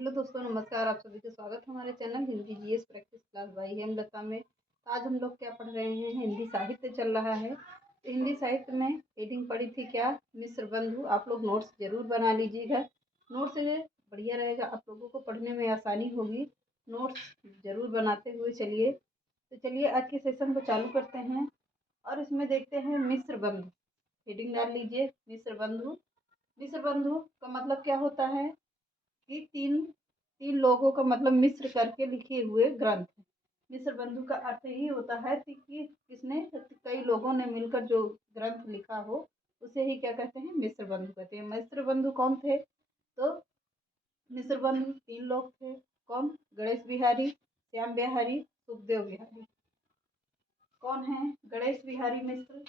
Hello दोस्तों, नमस्कार। आप सभी का स्वागत है हमारे channel Hindi GS practice class by Hemlata में। तो आज हम लोग क्या पढ़ रहे हैं, हिंदी साहित्य चल रहा है। तो हिंदी साहित्य में हेडिंग पढ़ी थी क्या, मिश्र बंधु। आप लोग नोट्स जरूर बना लीजिएगा, नोट्स से बढ़िया रहेगा, आप लोगों को पढ़ने में आसानी होगी। नोट्स जरूर बनाते हुए चलिए। तो चलिए आज के सेशन को चालू करते हैं और इसमें देखते हैं मिश्र बंधु। हेडिंग डाल लीजिए, मिश्र बंधु। मिश्र बंधु का मतलब क्या होता है कि तीन तीन लोगों का मतलब मिश्र करके लिखे हुए ग्रंथ है। मिश्र बंधु का अर्थ यही होता है कि किसने कई लोगों ने मिलकर जो ग्रंथ लिखा हो उसे ही क्या कहते हैं, मिश्र बंधु कहते हैं। मिश्र बंधु कौन थे? तो मिश्र बंधु तीन लोग थे। कौन? गणेश बिहारी, श्याम बिहारी, सुखदेव बिहारी। कौन है गणेश बिहारी मिश्र?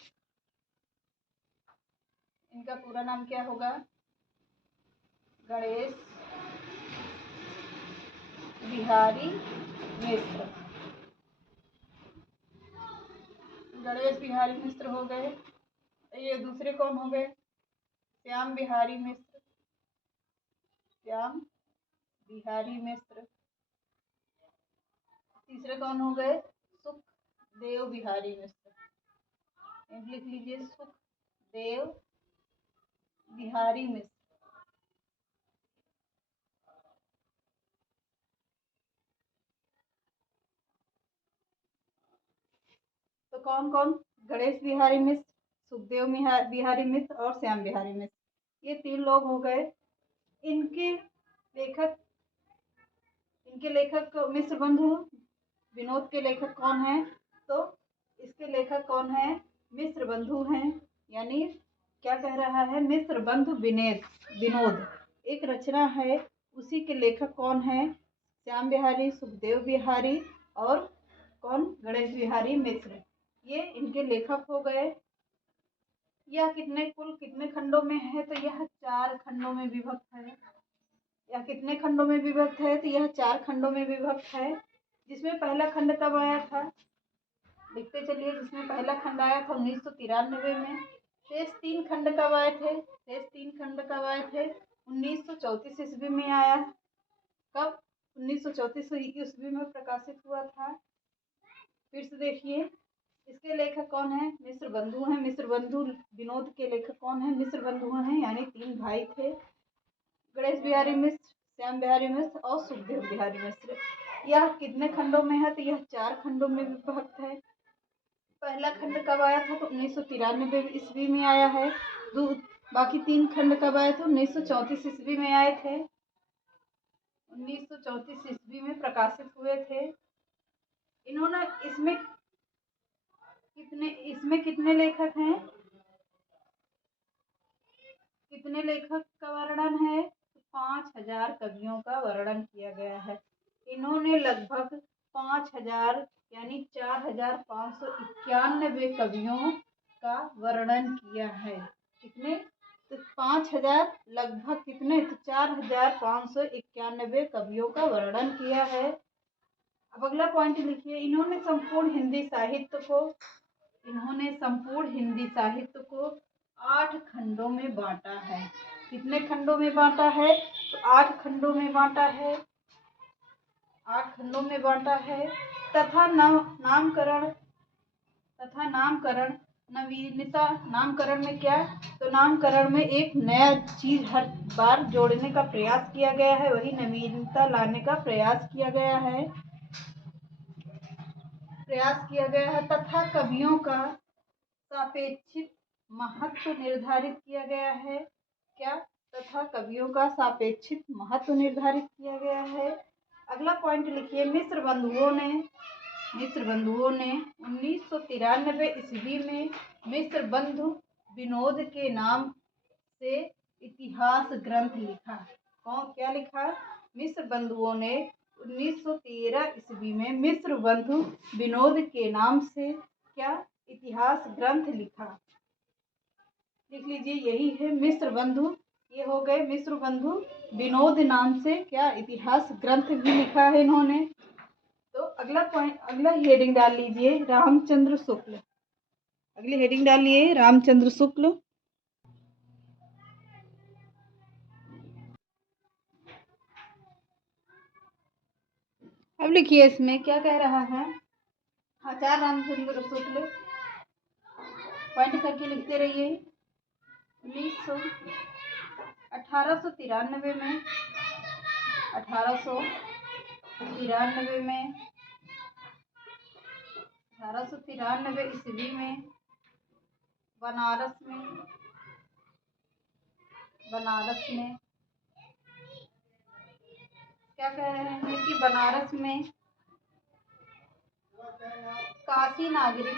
इनका पूरा नाम क्या होगा? गणेश बिहारी मिश्र। गणेश बिहारी मिश्र हो गए। ये दूसरे कौन हो गए? श्याम बिहारी मिश्र। श्याम बिहारी मिश्र। तीसरे कौन हो गए? सुखदेव बिहारी मिश्र। लिख लीजिए, सुखदेव बिहारी मिश्र। तो कौन कौन? गणेश बिहारी मिश्र, सुखदेव बिहारी मिश्र और श्याम बिहारी मिश्र। ये तीन लोग हो गए। इनके लेखक मिश्र बंधु विनोद के लेखक कौन है? तो इसके लेखक कौन है? मिश्र बंधु हैं। यानी क्या कह रहा है? मिश्र बंधु विनोद एक रचना है, उसी के लेखक कौन है? श्याम बिहारी, सुखदेव बिहारी और कौन? गणेश बिहारी मिश्र। ये इनके लेखक हो गए। यह कुल कितने खंडों में है? तो यह 4 खंडों में विभक्त है। यह कितने खंडों में विभक्त है? तो यह 4 खंडों में विभक्त है। जिसमें पहला खंड कब आया था? लिखते चलिए। जिसमें पहला खंड आया था 1993 में। शेष 3 खंड कब आए थे? 1934 ईस्वी में आया। कब? 1934 ईस्वी में प्रकाशित हुआ था। फिर से देखिए, इसके लेखक कौन है? मिश्र बंधु हैं। मिश्र बंधु विनोद के लेखक कौन है? मिश्र बंधु हैं, यानी 3 भाई थे, गणेश बिहारी मिश्र, श्याम बिहारी मिश्र और सुखदेव बिहारी मिश्र। यह कितने खंडों में है? तो यह 4 खंडों में विभक्त है। पहला खंड कब आया था? तो 1993 ईस्वी में आया है। बाकी 3 खंड कब आए थे? 1934 ईस्वी में आए थे। 1934 ईस्वी में प्रकाशित हुए थे। इन्होंने इसमें कितने लेखक हैं? कितने लेखक का वर्णन है? 5000 कवियों का वर्णन किया गया है। इन्होंने लगभग 5000 यानी 4591 कवियों का वर्णन किया है। कितने? तो 5000 लगभग कितने? तो 4591 कवियों का वर्णन किया है। अब अगला पॉइंट लिखिए। इन्होंने संपूर्ण हिंदी साहित्य को 8 खंडों में बांटा है। कितने खंडों में बांटा है? तो 8 खंडों में बांटा है। 8 खंडों में बांटा है। तथा नामकरण नवीनता। नामकरण में क्या? तो नामकरण में एक नया चीज हर बार जोड़ने का प्रयास किया गया है, वही नवीनता लाने का प्रयास किया गया है। तथा कवियों का सापेक्षिक महत्व निर्धारित किया गया है। क्या? तथा कवियों का सापेक्षिक महत्व निर्धारित किया गया है। अगला पॉइंट लिखिए। मिश्र बंधुओं ने 1993 ईस्वी में मिश्र बंधु विनोद के नाम से इतिहास ग्रंथ लिखा। कौन क्या लिखा? मिश्र बंधुओं ने 1913 ईस्वी में मिश्र बंधु विनोद के नाम से क्या? इतिहास ग्रंथ लिखा। लिख लीजिए, यही है मिश्र बंधु। ये हो गए मिश्र बंधु विनोद नाम से क्या? इतिहास ग्रंथ भी लिखा है इन्होंने। तो अगला हेडिंग डाल लीजिए, रामचंद्र शुक्ल। अगली हेडिंग डालिए, रामचंद्र शुक्ल। अब लिखिए इसमें क्या कह रहा है। आचार्य रामचंद्र शुक्ल, पॉइंट करके लिखते रहिए। 1893 में 1893 ईस्वी में बनारस में क्या कह रहे हैं कि बनारस में काशी नागरी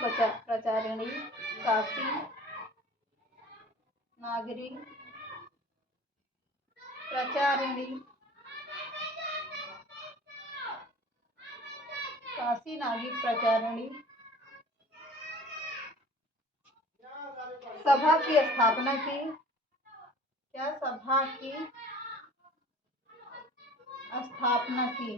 प्रचारिणी सभा की स्थापना की। क्या सभा की स्थापना की?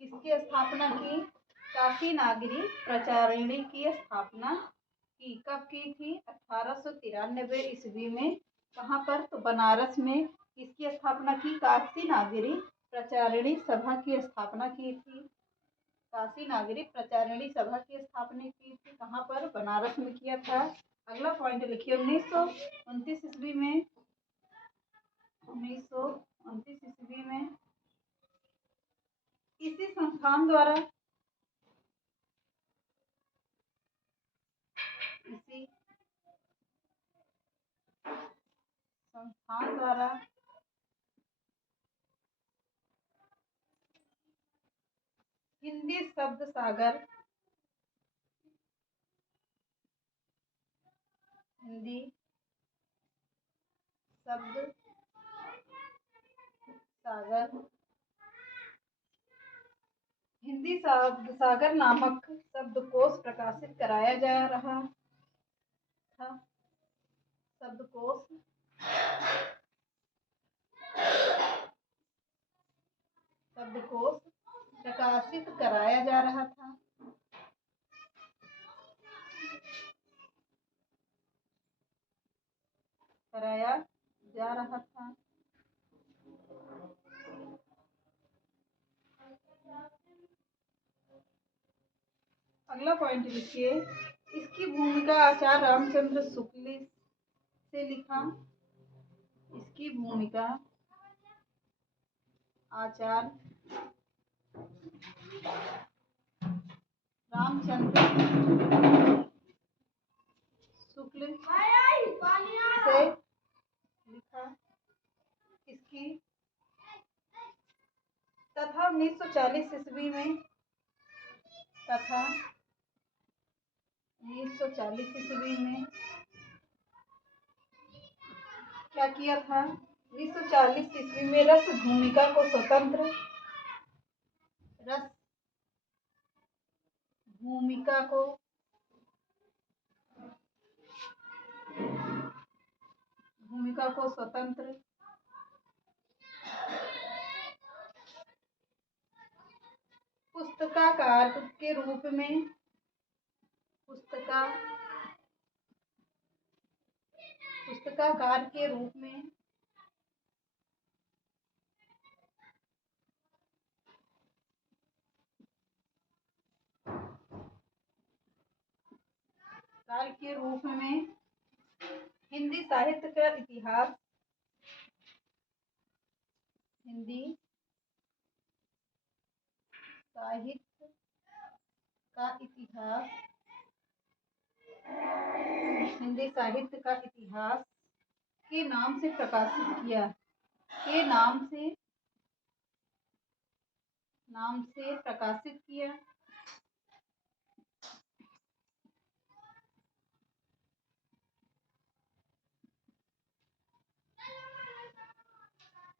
किसकी स्थापना की? काशी नागरी प्रचारिणी की स्थापना की। कब की थी? 1893 ईस्वी में। कहाँ पर? तो बनारस में। किसकी स्थापना की? काशी नागरी प्रचारिणी सभा की स्थापना की थी। काशी नागरी प्रचारिणी सभा की स्थापना की थी। कहाँ पर? बनारस में किया था। अगला पॉइंट लिखिए। 1929 ईस्वी में 1929 ईस्वी में इसी संस्थान द्वारा हिंदी शब्द सागर हिंदी शब्द सागर नामक शब्दकोश प्रकाशित कराया जा रहा था। शब्दकोश प्रकाशित कराया जा रहा था। अगला पॉइंट लिखिए। इसकी भूमिका आचार्य रामचंद्र शुक्ल से लिखा। इसकी भूमिका आचार्य रामचंद्र शुक्ल से लिखा। इसकी तथा 1940 ईस्वी में क्या किया था? 1940 ईस्वी में रस भूमिका को स्वतंत्र पुस्तकाकार के रूप में हिंदी साहित्य का इतिहास के नाम से प्रकाशित किया।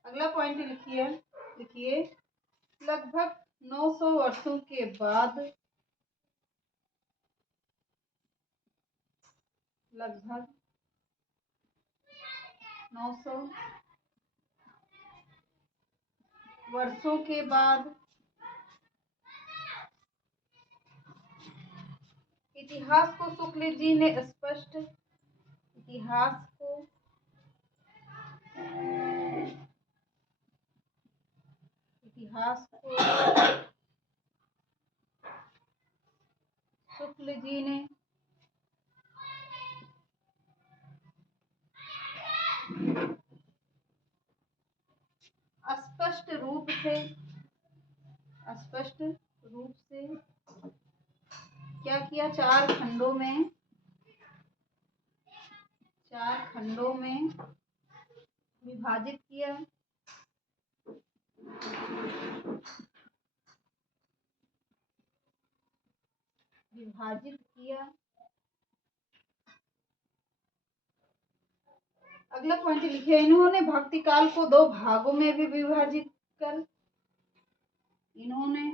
अगला पॉइंट लिखिए। लगभग 900 वर्षों के बाद इतिहास को शुक्ल जी ने स्पष्ट इतिहास को शुक्ल जी ने स्पष्ट रूप से क्या किया, चार खंडों में विभाजित किया। अगला पॉइंट लिखिए, इन्होंने भक्ति काल को दो भागों में भी विभाजित कर, इन्होंने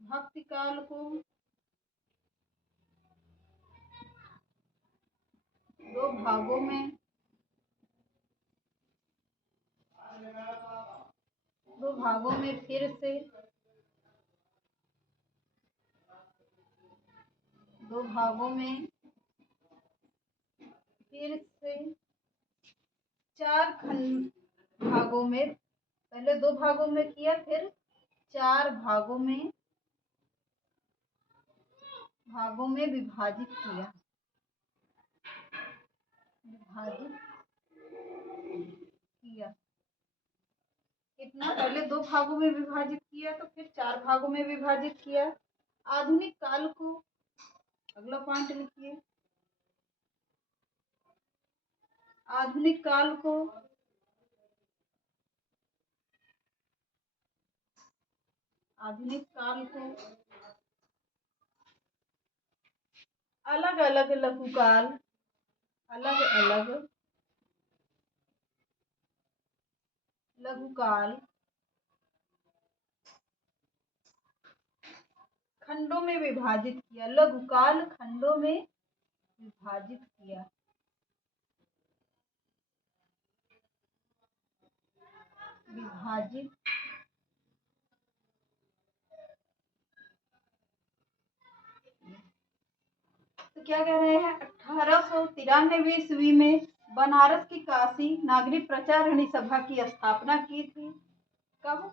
भक्ति काल को दो भागों में फिर से चार भागों में, पहले दो भागों में किया, फिर चार भागों में विभाजित किया। कितना, पहले दो भागों में विभाजित किया तो फिर चार भागों में विभाजित किया। आधुनिक काल को, अगला पॉइंट लिखिए, आधुनिक काल को अलग अलग लघुकाल खंडों में विभाजित किया। लघुकाल खंडों में विभाजित किया। तो क्या कह रहे हैं, 1893 ईस्वी में बनारस की काशी नागरिक प्रचारिणी सभा की स्थापना की थी। कब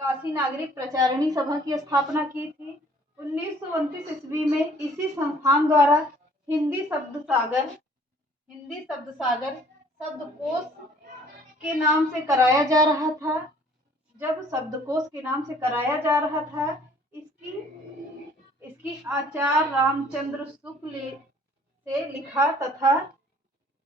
काशी नागरिक प्रचारिणी सभा की स्थापना की थी? 1929 ईस्वी में इसी संस्थान द्वारा हिंदी शब्दसागर शब्दकोश के नाम से कराया जा रहा था। जब शब्दकोश के नाम से कराया जा रहा था, इसकी आचार्य रामचंद्र शुक्ल से लिखा तथा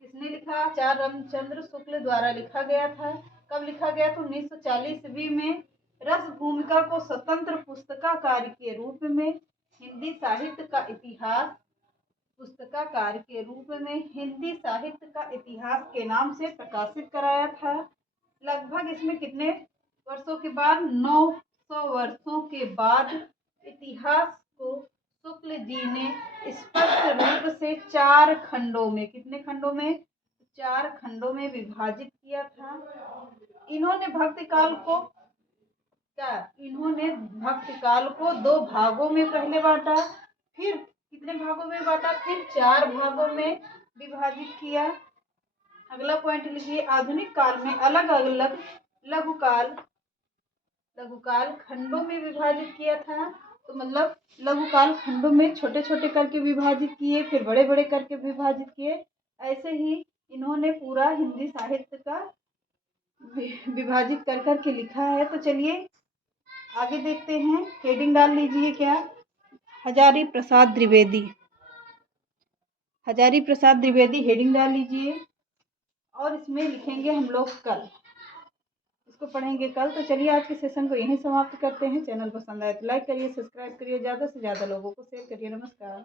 किसने लिखा? आचार्य रामचंद्र शुक्ल द्वारा लिखा गया था। कब लिखा गया? तो 1940 ईस्वी में रस भूमिका को स्वतंत्र पुस्तकाकार के रूप में हिंदी साहित्य का इतिहास के नाम से प्रकाशित कराया था। लगभग इसमें कितने वर्षों के बाद? 900 वर्षों के बाद इतिहास को शुक्ल जी ने स्पष्ट रूप से चार खंडों में, कितने खंडों में? चार खंडों में विभाजित किया था। इन्होंने भक्ति काल को दो भागों में पहले बांटा, फिर कितने भागों में बांटा? फिर चार भागों में विभाजित किया। अगला पॉइंट लिखिए, आधुनिक काल में अलग अलग लघुकाल खंडों में विभाजित किया था। तो मतलब लघुकाल खंडों में छोटे छोटे करके विभाजित किए, फिर बड़े बड़े करके विभाजित किए। ऐसे ही इन्होंने पूरा हिंदी साहित्य का विभाजित कर करके लिखा है। तो चलिए आगे देखते हैं। हेडिंग डाल लीजिए, क्या? हजारी प्रसाद द्विवेदी हेडिंग डाल लीजिए, और इसमें लिखेंगे हम लोग कल, इसको पढ़ेंगे कल। तो चलिए आज के सेशन को यहीं समाप्त करते हैं। चैनल पसंद आए तो लाइक करिए, सब्सक्राइब करिए, ज़्यादा से ज़्यादा लोगों को शेयर करिए। नमस्कार।